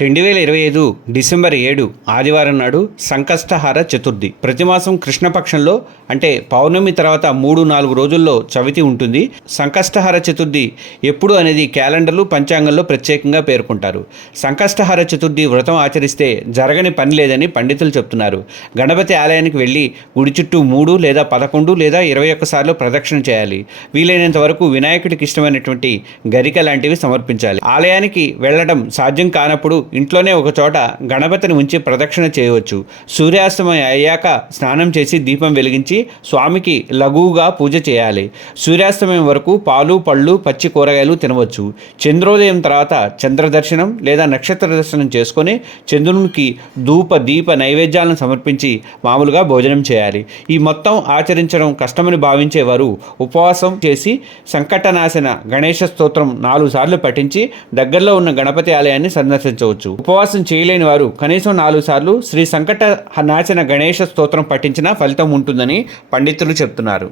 రెండు వేల ఇరవై ఐదు డిసెంబర్ ఏడు ఆదివారం నాడు సంకష్టహార చతుర్థి. ప్రతిమాసం కృష్ణపక్షంలో అంటే పౌర్ణమి తర్వాత మూడు నాలుగు రోజుల్లో చవితి ఉంటుంది. సంకష్టహార చతుర్థి ఎప్పుడు అనేది క్యాలెండర్లు పంచాంగంలో ప్రత్యేకంగా పేర్కొంటారు. సంకష్టహార చతుర్థి వ్రతం ఆచరిస్తే జరగని పని లేదని పండితులు చెప్తున్నారు. గణపతి ఆలయానికి వెళ్ళి గుడి చుట్టూ మూడు లేదా పదకొండు లేదా ఇరవై ఒక్కసార్లు ప్రదక్షిణ చేయాలి. వీలైనంత వరకు వినాయకుడికి ఇష్టమైనటువంటి గరిక లాంటివి సమర్పించాలి. ఆలయానికి వెళ్ళడం సాధ్యం కానప్పుడు ఇంట్లోనే ఒక చోట గణపతిని ఉంచి ప్రదక్షిణ చేయవచ్చు. సూర్యాస్తమయం అయ్యాక స్నానం చేసి దీపం వెలిగించి స్వామికి లఘువుగా పూజ చేయాలి. సూర్యాస్తమయం వరకు పాలు పళ్ళు పచ్చి కూరగాయలు తినవచ్చు. చంద్రోదయం తర్వాత చంద్రదర్శనం లేదా నక్షత్ర దర్శనం చేసుకొని చంద్రునికి ధూప దీప నైవేద్యాలను సమర్పించి మామూలుగా భోజనం చేయాలి. ఈ మొత్తం ఆచరించడం కష్టమని భావించేవారు ఉపవాసం చేసి సంకటనాశన గణేష స్తోత్రం నాలుగు సార్లు పఠించి దగ్గరలో ఉన్న గణపతి ఆలయాన్ని సందర్శించవచ్చు. ఉపవాసం చేయలేని వారు కనీసం నాలుగు సార్లు శ్రీ సంకట నాశన గణేష స్తోత్రం పఠించిన ఫలితం ఉంటుందని పండితులు చెప్తున్నారు.